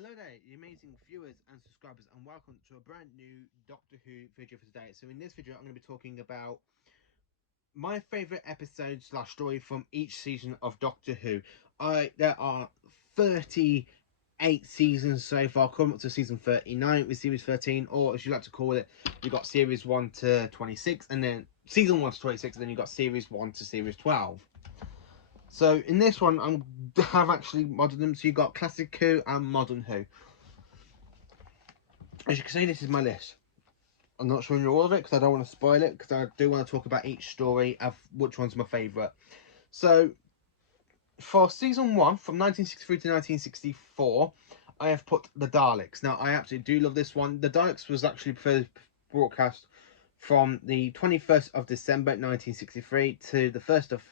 Hello there, you amazing viewers and subscribers, and welcome to a brand new Doctor Who video for today. So in this video, I'm going to be talking about my favourite episode slash story from each season of Doctor Who. There are 38 seasons so far, coming up to season 39 with series 13, or as you like to call it, you've got series 1 to 26, and then season 1 to 26, and then you've got series 1 to series 12. So in this one, I have actually modded them. So you've got Classic Who and Modern Who. As you can see, this is my list. I'm not showing you all of it because I don't want to spoil it, because I do want to talk about each story of which one's my favourite. So, for season 1, from 1963 to 1964, I have put the Daleks. Now, I absolutely do love this one. The Daleks was actually first broadcast from the 21st of December 1963 to the 1st of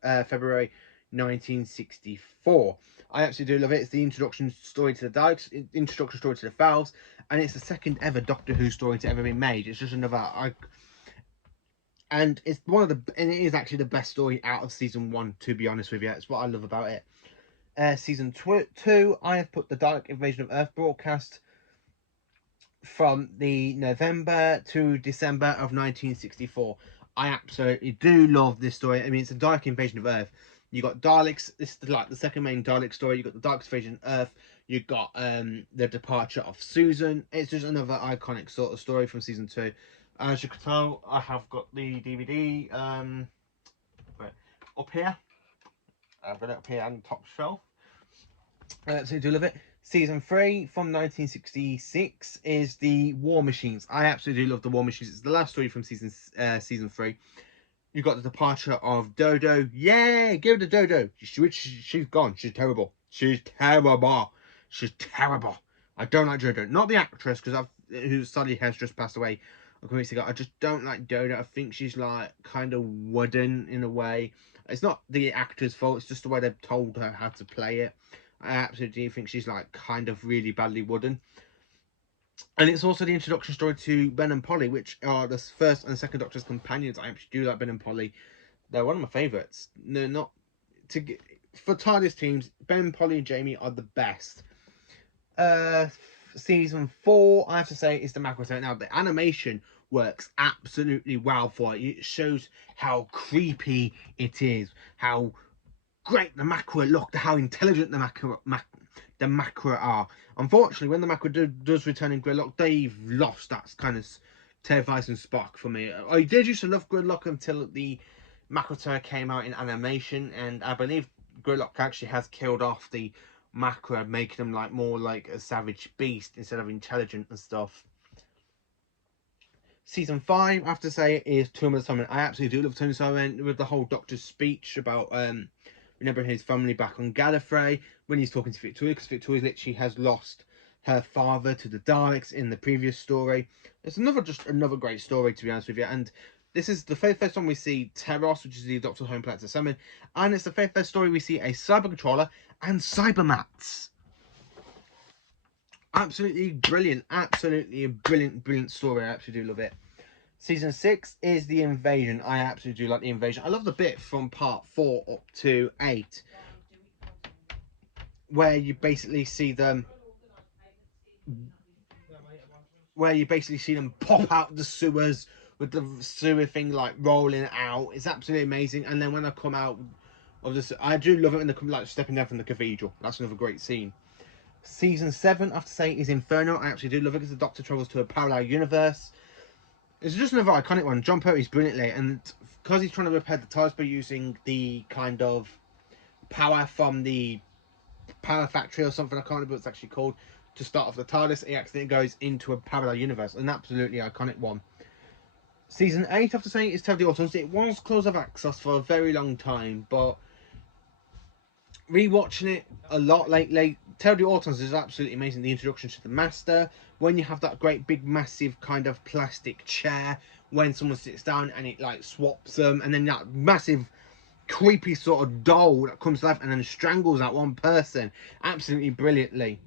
February 1964. I absolutely do love it. It's the introduction story to the Daleks, introduction story to the Thals, and it's the second ever Doctor Who story to ever be made. It's just another, and it's and it is actually the best story out of season 1. To be honest with you, it's what I love about it. Season 2, I have put the Dalek Invasion of Earth broadcast from the November to December of 1964. I absolutely do love this story. I mean, it's a Dalek Invasion of Earth. You got Daleks. This is like the second main Dalek story. You got the Dalek Invasion of Earth. You got the departure of Susan. It's just another iconic sort of story from season 2. As you can tell, I have got the DVD up here. I've got it up here on the top shelf. So do love it. Season 3 from 1966 is the War Machines. I absolutely love the War Machines. It's the last story from season 3. You got the departure of Dodo. Yeah, give it to Dodo. She's gone. She's terrible. She's terrible. She's terrible. I don't like Dodo. Not the actress, because who sadly has just passed away a couple weeks ago. I just don't like Dodo. I think she's like kind of wooden in a way. It's not the actor's fault. It's just the way they've told her how to play it. I absolutely think she's like kind of really badly wooden. And it's also the introduction story to Ben and Polly, which are the first and second Doctor's companions. I actually do like Ben and Polly. They're one of my favourites. They're not to for TARDIS teams. Ben, Polly, and Jamie are the best. Uh, Season 4, I have to say, is the Macra. Now the animation works absolutely well for it. It shows how creepy it is, how great the Macra look, how intelligent the Macra are. Unfortunately, when the Macra does return in Gridlock, they've lost that kind of terrifying spark for me. I did used to love Gridlock until the Macra came out in animation, and I believe Gridlock actually has killed off the Macra, making them like more like a savage beast instead of intelligent and stuff. Season 5, I have to say, is Tomb of the Solomon. I absolutely do love Tomb of the Solomon, with the whole Doctor's speech about remembering his family back on Gallifrey, when he's talking to Victoria, because Victoria literally has lost her father to the Daleks in the previous story. It's just another great story, to be honest with you. And this is the very first time we see Teros, which is the Doctor's home planet to summon, and it's the very first story we see a cyber controller and Cybermats. Absolutely brilliant, absolutely a brilliant story. I absolutely do love it. Season 6 is The Invasion. I absolutely do like The Invasion. I love the bit from part 4 up to 8, where you basically see them pop out the sewers with the sewer thing like rolling out. It's absolutely amazing. And then when they come out of this, I do love it when they come like stepping down from the cathedral. That's another great scene. Season 7, I have to say, is Inferno. I actually do love it because the Doctor travels to a parallel universe. It's just another iconic one. John Pertwee's brilliantly, and because he's trying to repair the TARDIS by using the kind of power from the power factory or something, I can't remember what it's actually called, to start off the TARDIS, he accidentally goes into a parallel universe. An absolutely iconic one. Season 8, I have to say, is Tale of the Autons. It was Claws of Axos for a very long time, but rewatching it a lot lately, Tale of the Autons is absolutely amazing. The introduction to the Master, when you have that great big massive kind of plastic chair, when someone sits down and it like swaps them, and then that massive creepy sort of doll that comes to life and then strangles that one person absolutely brilliantly.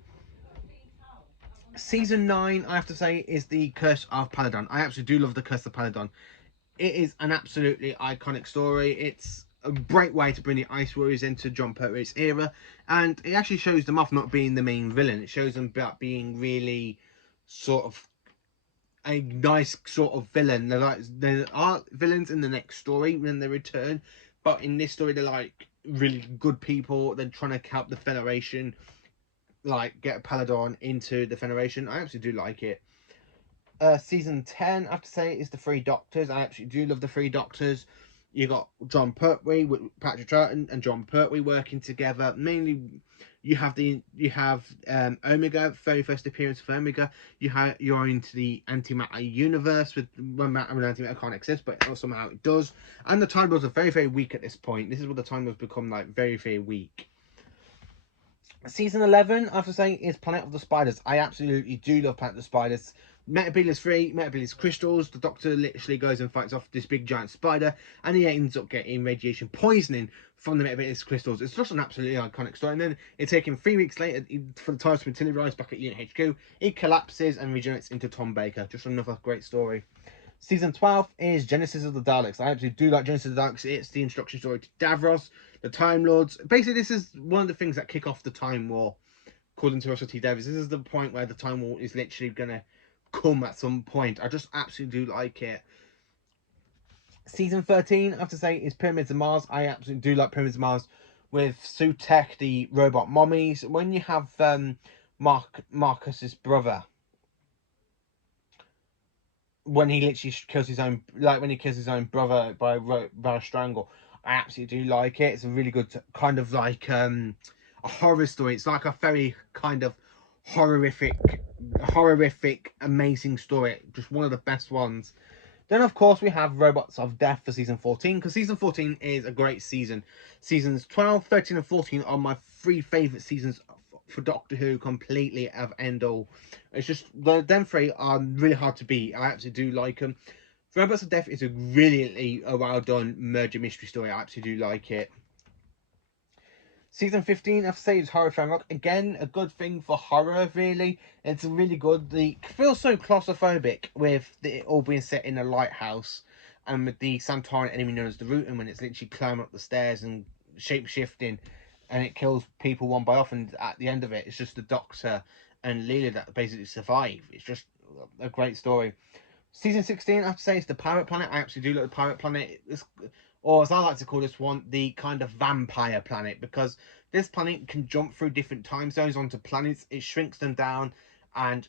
Season 9, I have to say, is the Curse of Paladon. I absolutely do love the Curse of Paladon. It is an absolutely iconic story. It's a great way to bring the Ice Warriors into Jon Pertwee's era, and it actually shows them off not being the main villain. It shows them about being really sort of a nice sort of villain. They're like, there are villains in the next story when they return, but in this story they're like really good people. They're trying to help the Federation, like get Peladon into the Federation. I actually do like it. Season 10, I have to say, is the Three Doctors. I actually do love the Three Doctors. You got Jon Pertwee with Patrick Troughton and Jon Pertwee working together. Mainly, you have Omega, very first appearance of Omega. You're into the antimatter universe with when antimatter can't exist, but somehow it does. And the Time Lords are very, very weak at this point. This is where the Time Lords become like very, very weak. Season 11, I have to say, is Planet of the Spiders. I absolutely do love Planet of the Spiders. Metabilis free, Metabilis crystals. The Doctor literally goes and fights off this big giant spider, and he ends up getting radiation poisoning from the Metabilis crystals. It's just an absolutely iconic story. And then it's taken 3 weeks later for the TARDIS to materialise back at Unit HQ. It collapses and regenerates into Tom Baker. Just another great story. Season 12 is Genesis of the Daleks. I actually do like Genesis of the Daleks. It's the introduction story to Davros, the Time Lords. Basically, this is one of the things that kick off the Time War, according to Russell T Davies. This is the point where the Time War is literally going to come at some point. I just absolutely do like it. Season 13, I have to say, is Pyramids of Mars. I absolutely do like Pyramids of Mars with Sutekh, the robot mummies. When you have Marcus's brother, when he literally kills his own, like when he kills his own brother by a strangle, I absolutely do like it. It's a really good kind of like a horror story. It's like a very kind of horrific, amazing story. Just one of the best ones. Then, of course, we have Robots of Death for Season 14, because Season 14 is a great season. Seasons 12, 13 and 14 are my 3 favourite seasons for Doctor Who, completely of end all. It's just, them 3 are really hard to beat. I absolutely do like them. Robots of Death is a brilliantly well done murder mystery story. I absolutely do like it. Season 15, I have to say, is Horror Shamrock. Again, a good thing for horror, really. It's really good. It feels so claustrophobic with it all being set in a lighthouse, and with the Santoran enemy known as the Root, and when it's literally climbing up the stairs and shape-shifting, and it kills people one by off, and at the end of it, it's just the Doctor and Leela that basically survive. It's just a great story. Season 16, I have to say, is the Pirate Planet. I absolutely do like the Pirate Planet. Or as I like to call this one, the kind of vampire planet, because this planet can jump through different time zones onto planets. It shrinks them down, and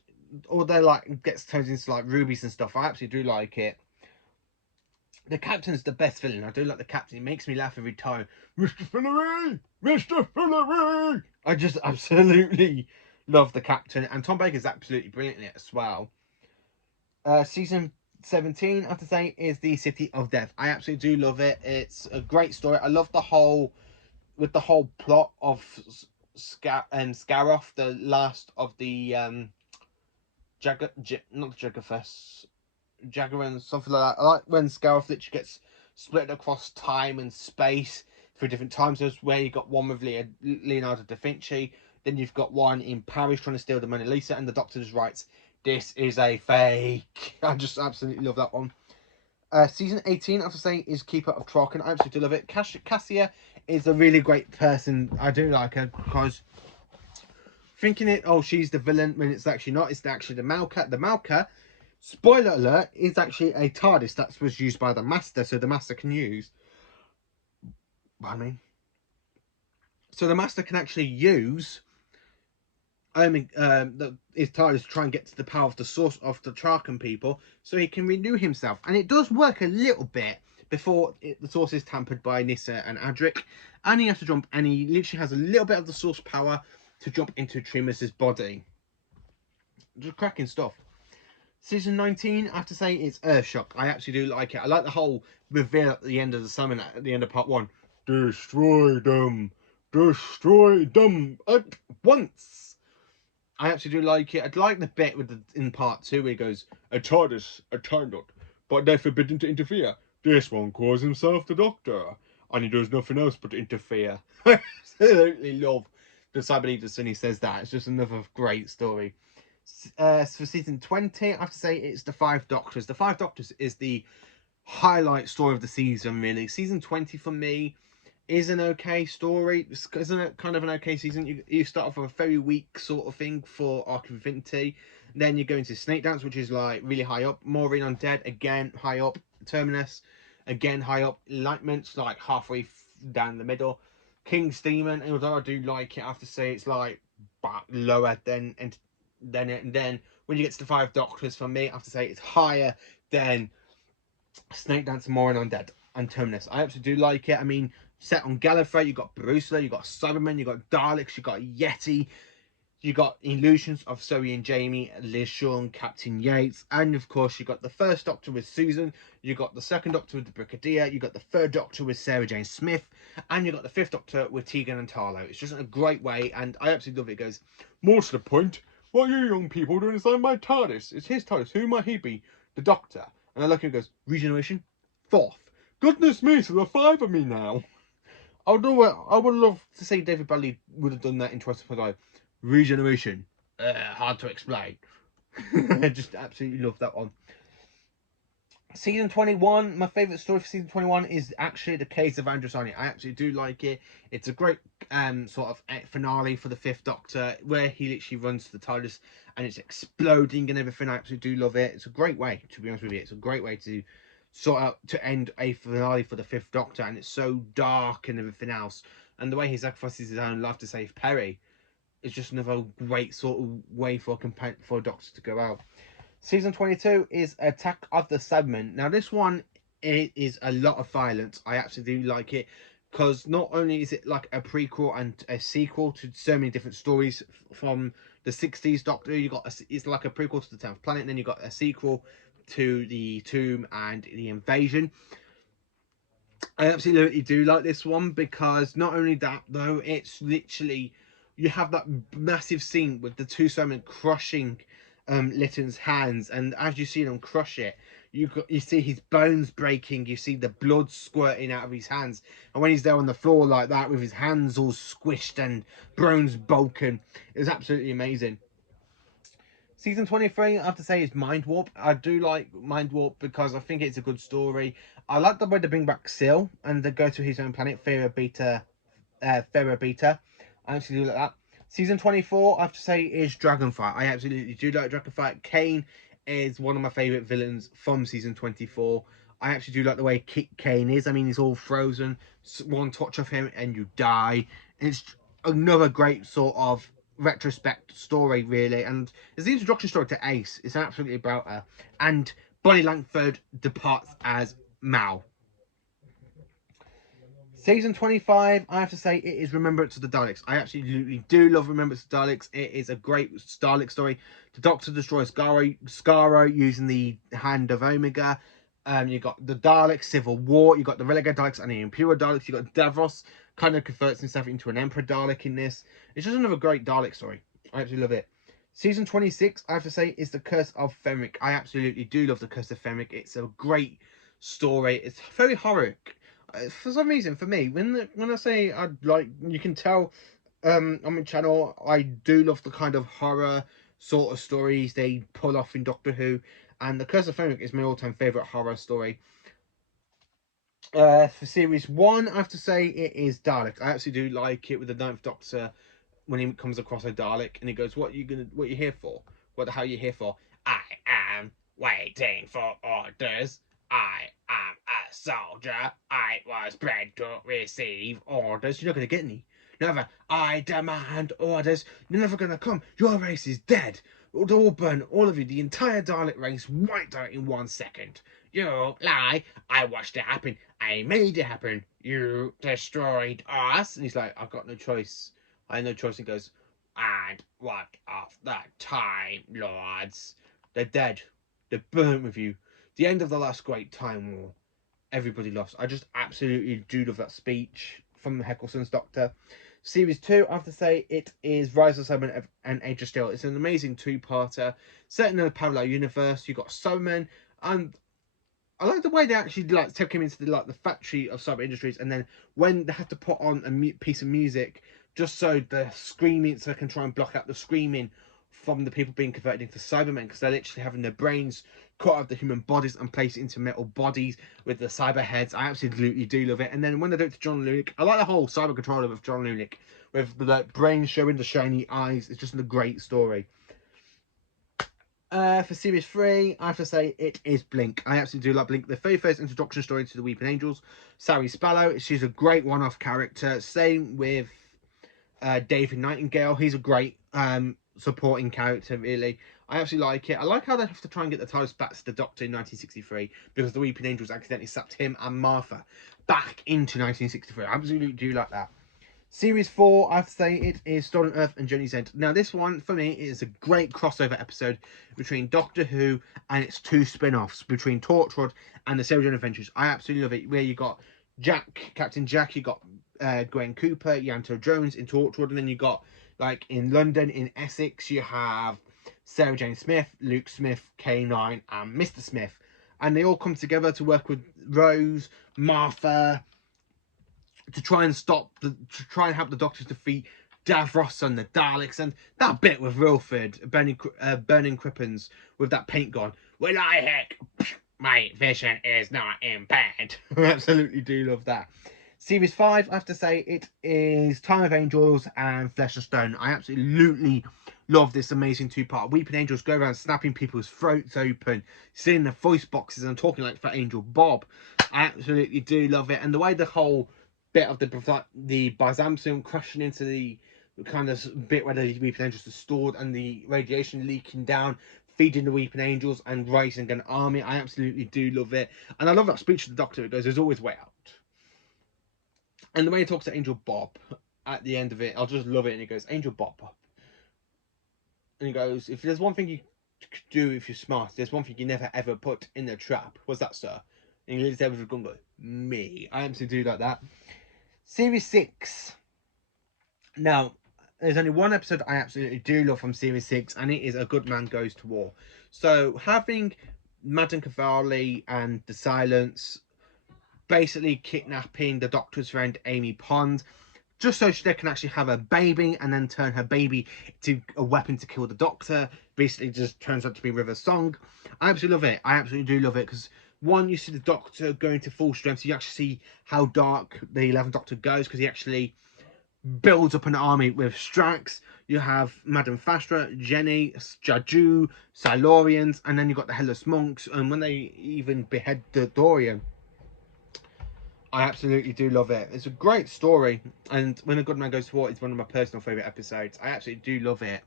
although like gets turned into like rubies and stuff, I absolutely do like it. The Captain's the best villain. I do like the Captain. It makes me laugh every time. Mr. Fillory! Mr. Fillory! I just absolutely love the Captain, and Tom Baker's absolutely brilliant in it as well. Season 17, I have to say, is the City of Death. I absolutely do love it. It's a great story. I love the whole plot of Scaroth, the last of the not the Jaggerfest, Jagger something like that. I like when Scaroth literally gets split across time and space through different time zones, where you got one with Leonardo da Vinci, then you've got one in Paris trying to steal the Mona Lisa, and the Doctor just writes, "This is a fake." I just absolutely love that one. Season 18, I have to say, is Keeper of Traken. I absolutely love it. Cassia is a really great person. I do like her, because thinking she's the villain when it's actually not. It's actually the Malka. The Malka, spoiler alert, is actually a TARDIS that was used by the Master, so the Master can use. So the Master can actually use his TARDIS to try and get to the power of the source of the Traken people, so he can renew himself. And it does work a little bit before the source is tampered by Nyssa and Adric, and he has to jump, and he literally has a little bit of the source power to jump into Trimus's body. Just cracking stuff. Season 19, I have to say, is Earthshock. I actually do like it. I like the whole reveal at the end of the summon, at the end of part 1. Destroy them! Destroy them at once! I actually do like it. I'd like the bit in part 2 where he goes, "A TARDIS, a Time Lord, but they're forbidden to interfere. This one calls himself the Doctor, and he does nothing else but interfere." I absolutely love this. I believe as soon as he says that, it's just another great story. For season 20, I have to say, it's the Five Doctors. The Five Doctors is the highlight story of the season, really. Season 20 for me is an okay story. Isn't it kind of an okay season? You start off with a very weak sort of thing for Arc of Infinity. Then you go into Snake Dance, which is like really high up. Maureen Undead, again, high up. Terminus, again, high up. Enlightenment's like halfway down the middle. King's Demon, and although I do like it, I have to say it's like lower than then when you get to the Five Doctors, for me, I have to say it's higher than Snake Dance, Morin Undead, and Terminus. I absolutely do like it. I mean, set on Gallifrey, you got Barusla, you got Cybermen, you got Daleks, you got Yeti, you got Illusions of Zoe and Jamie, Liz Shawn, Captain Yates, and of course you got the first Doctor with Susan, you got the second Doctor with the Brigadier, you got the third Doctor with Sarah Jane Smith, and you got the fifth Doctor with Tegan and Tarlo. It's just a great way, and I absolutely love it. It goes, more to the point, what are you young people doing inside my TARDIS? It's his TARDIS, who might he be? The Doctor. And I look at him and goes, regeneration? Fourth. Goodness me, so there are five of me now. I would love to say David Bradley would have done that in Twice Upon a Time. Regeneration. Hard to explain. I just absolutely love that one. Season 21, my favourite story for season 21 is actually the case of Androsani. I absolutely do like it. It's a great sort of finale for the Fifth Doctor, where he literally runs to the TARDIS and it's exploding and everything. I absolutely do love it. It's a great way, to be honest with you. It's a great way to sort out, to end a finale for the Fifth Doctor, and it's so dark and everything else. And the way he sacrifices his own life to save Perry is just another great sort of way for a Doctor to go out. Season 22 is Attack of the Cybermen. Now, this one is a lot of violence. I absolutely do like it because not only is it like a prequel and a sequel to so many different stories from the 60s Doctor, it's like a prequel to the 10th Planet, and then you got a sequel to the Tomb and the Invasion. I absolutely do like this one because not only that though, it's literally, you have that massive scene with the two Cybermen crushing Litton's hands, and as you see them crush it, you see his bones breaking, you see the blood squirting out of his hands, and when he's there on the floor like that with his hands all squished and bones broken, it was absolutely amazing. Season 23, I have to say, is Mind Warp. I do like Mind Warp because I think it's a good story. I like the way they bring back Syl and they go to his own planet, Thera Beta. I actually do like that. Season 24, I have to say, is Dragonflight. I absolutely do like Dragonflight. Kane is one of my favourite villains from season 24. I actually do like the way Kane is. I mean, he's all frozen. One touch of him and you die. It's another great sort of retrospect story, really, and it's the introduction story to Ace. It's absolutely about her, and Bonnie Langford departs as Mal. Season 25, I have to say, it is Remembrance of the Daleks. I absolutely do love Remembrance of the Daleks. It is a great Dalek story. The Doctor destroys Skaro using the Hand of Omega. You got the Daleks, Civil War. You got the Renegade Daleks and the Imperial Daleks. You got Davros kind of converts himself into an Emperor Dalek in this. It's just another great Dalek story. I absolutely love it. Season 26, I have to say, is The Curse of Fenric. I absolutely do love The Curse of Fenric. It's a great story. It's very horror. For some reason, for me, when I say I like, you can tell on my channel, I do love the kind of horror sort of stories they pull off in Doctor Who, and The Curse of Fenric is my all-time favourite horror story. For series 1, I have to say it is Dalek. I actually do like it with the Ninth Doctor when he comes across a Dalek and he goes, what you here for? What the hell are you here for? I am waiting for orders. I am a soldier. I was bred to receive orders. You're not going to get any. Never. I demand orders. You're never going to come. Your race is dead. It'll all burn, all of you, the entire Dalek race, wiped out in 1 second. You lie. I watched it happen. I made it happen. You destroyed us. And he's like, I've got no choice. I had no choice. And goes, and what of the Time Lords? They're dead. They're burnt with you. The end of the last great Time War. Everybody lost. I just absolutely do love that speech from Eccleston's Doctor. Series 2, I have to say, it is Rise of Cybermen and Age of Steel. It's an amazing two-parter. Set in a parallel universe. You've got Cybermen, and I like the way they actually like take him into the factory of Cyber Industries, and then when they have to put on a piece of music just so the screaming, so they can try and block out the screaming from the people being converted into Cybermen, because they're literally having their brains cut out the human bodies and place it into metal bodies with the cyber heads. I absolutely do love it. And then when they do it to John Lulick, I like the whole cyber controller of John Lulick with the like, brain showing the shiny eyes. It's just a great story. For series 3, I have to say it is Blink. I absolutely do like Blink. The very first introduction story to the Weeping Angels. Sari Spallow, she's a great one-off character. Same with David Nightingale. He's a great supporting character, really. I absolutely like it. I like how they have to try and get the TARDIS back to the Doctor in 1963 because the Weeping Angels accidentally sapped him and Martha back into 1963. I absolutely do like that. Series 4, I have to say it is Stolen Earth and Journey's End. Now, this one, for me, is a great crossover episode between Doctor Who and its two spin-offs, between Torchwood and the Sarah Jane Adventures. I absolutely love it, where you got Jack, Captain Jack, you got Gwen Cooper, Ianto Jones in Torchwood, and then you got, like, in London, in Essex, you have Sarah Jane Smith, Luke Smith, K9, and Mr. Smith. And they all come together to work with Rose, Martha, to try and help the Doctors defeat Davros and the Daleks, and that bit with Wilfred burning Crippens with that paint gun. Well, I heck, my vision is not impaired. I absolutely do love that. Series 5, I have to say, it is Time of Angels and Flesh and Stone. I absolutely love this amazing two-part. Weeping Angels go around snapping people's throats open, sitting in the voice boxes and talking like Fat Angel Bob. I absolutely do love it. And the way the whole bit of the Byzantium crashing into the kind of bit where the Weeping Angels are stored and the radiation leaking down, feeding the Weeping Angels and raising an army. I absolutely do love it. And I love that speech of the Doctor. It goes, there's always a way out. And the way he talks to Angel Bob at the end of it, I'll just love it. And he goes, Angel Bob. And he goes, if there's one thing you could do if you're smart, there's one thing you never ever put in the trap. What's that, sir? And he leaves there with a gun, me. I absolutely do like that. Series 6. Now, there's only one episode I absolutely do love from Series 6, and it is A Good Man Goes to War. So, having Madame Cavalli and The Silence basically kidnapping the Doctor's friend Amy Pond, just so they can actually have a baby and then turn her baby to a weapon to kill the Doctor, basically just turns out to be River Song. I absolutely love it. I absolutely do love it because one, you see the Doctor going to full strength, so you actually see how dark the 11th Doctor goes because he actually builds up an army with Strax. You have Madame Fastra, Jenny, Jaju, Silurians, and then you've got the Hellas Monks, and when they even behead the Dorian. I absolutely do love it. It's a great story, and When a Good Man Goes to War is one of my personal favourite episodes. I absolutely do love it.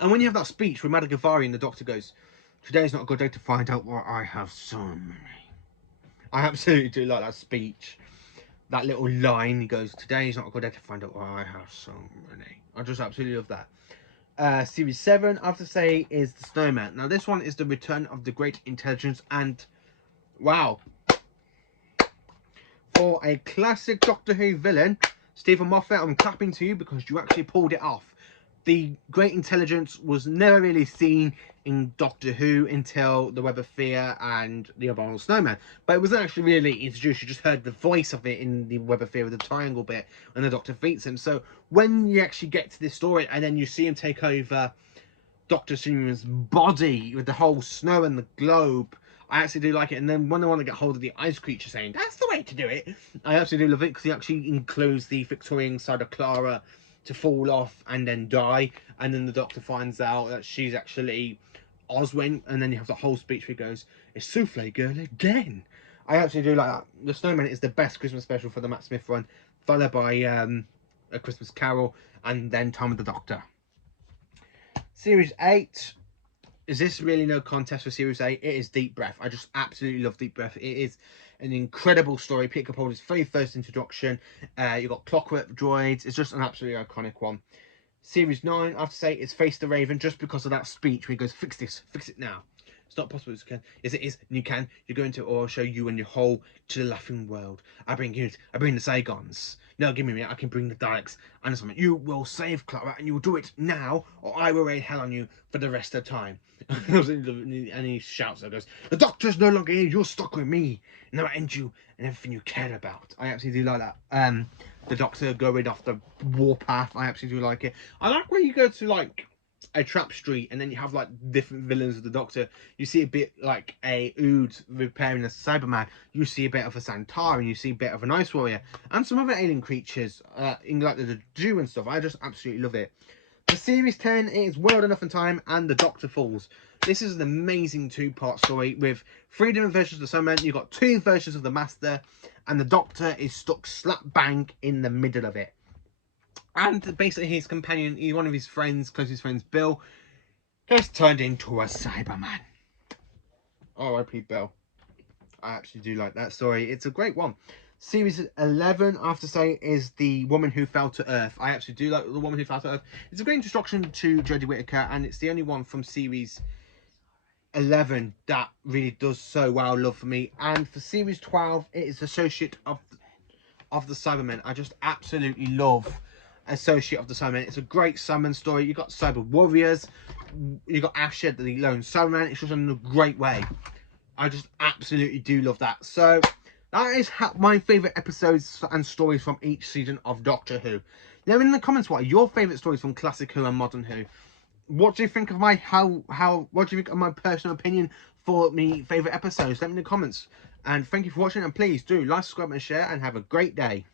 And when you have that speech where Madame Cavalli and the Doctor goes, today's not a good day to find out why I have so many. I absolutely do like that speech. That little line, he goes, today's not a good day to find out why I have so many. I just absolutely love that. Series 7, I have to say, is The Snowman. Now, this one is the return of the Great Intelligence, and wow. For a classic Doctor Who villain, Stephen Moffat, I'm clapping to you because you actually pulled it off. The Great Intelligence was never really seen in Doctor Who until The Web of Fear and The Abominable Snowman. But it wasn't actually really introduced. You just heard the voice of it in The Web of Fear with the triangle bit when the Doctor defeats him. So when you actually get to this story and then you see him take over Dr. Simon's body with the whole snow and the globe, I actually do like it. And then when I want to get hold of the ice creature saying, that's the way to do it, I absolutely do love it because he actually includes the Victorian side of Clara to fall off and then die, and then the Doctor finds out that she's actually Oswin, and then you have the whole speech where he goes, it's Souffle Girl again. I absolutely do like that. The Snowman is the best Christmas special for the Matt Smith run, followed by A Christmas Carol, and then Time of the Doctor. Series 8, is this really no contest for Series 8? It is Deep Breath. I just absolutely love Deep Breath. It is an incredible story. Peter Capaldi's very first introduction. You've got Clockwork Droids. It's just an absolutely iconic one. Series 9, I have to say, it's Face the Raven just because of that speech where he goes, fix this, fix it now. It's not possible, it can. Yes, it is, and you can. You're going to, or I'll show you and your whole to the laughing world. I bring the Saigons. No, give me a minute, I can bring the Daleks. And something. You will save Clara, and you will do it now, or I will rain hell on you for the rest of the time. And he shouts, and goes, the Doctor's no longer here, you're stuck with me. And I'll end you and everything you care about. I absolutely do like that. The Doctor going off the warpath, I absolutely do like it. I like when you go to, like, a trap street, and then you have like different villains of the Doctor. You see a bit like a Ood repairing a Cyberman. You see a bit of a Santaran. You see a bit of an Ice Warrior, and some other alien creatures in like the Jew and stuff. I just absolutely love it. The series 10 is World Enough in Time and The Doctor Falls. This is an amazing two-part story with 3 different versions of the Cyberman. You've got 2 versions of the Master, and the Doctor is stuck slap bang in the middle of it. And basically his companion, one of his friends, closest friends, Bill, has turned into a Cyberman. R.I.P. Bill. I actually do like that story. It's a great one. Series 11, I have to say, is The Woman Who Fell to Earth. I actually do like The Woman Who Fell to Earth. It's a great introduction to Jodie Whittaker, and it's the only one from series 11 that really does so well love for me. And for series 12, it is Associate of the Cybermen. I just absolutely love Associate of the Cybermen. It's a great Cyberman story. You've got Cyber Warriors, you've got Asher, the lone Cyberman. It's just done in a great way. I just absolutely do love that. So that is my favourite episodes and stories from each season of Doctor Who. Let me know in the comments what are your favourite stories from Classic Who and Modern Who. What do you think of my what do you think of my personal opinion for me favourite episodes? Let me know in the comments. And thank you for watching, and please do like, subscribe and share, and have a great day.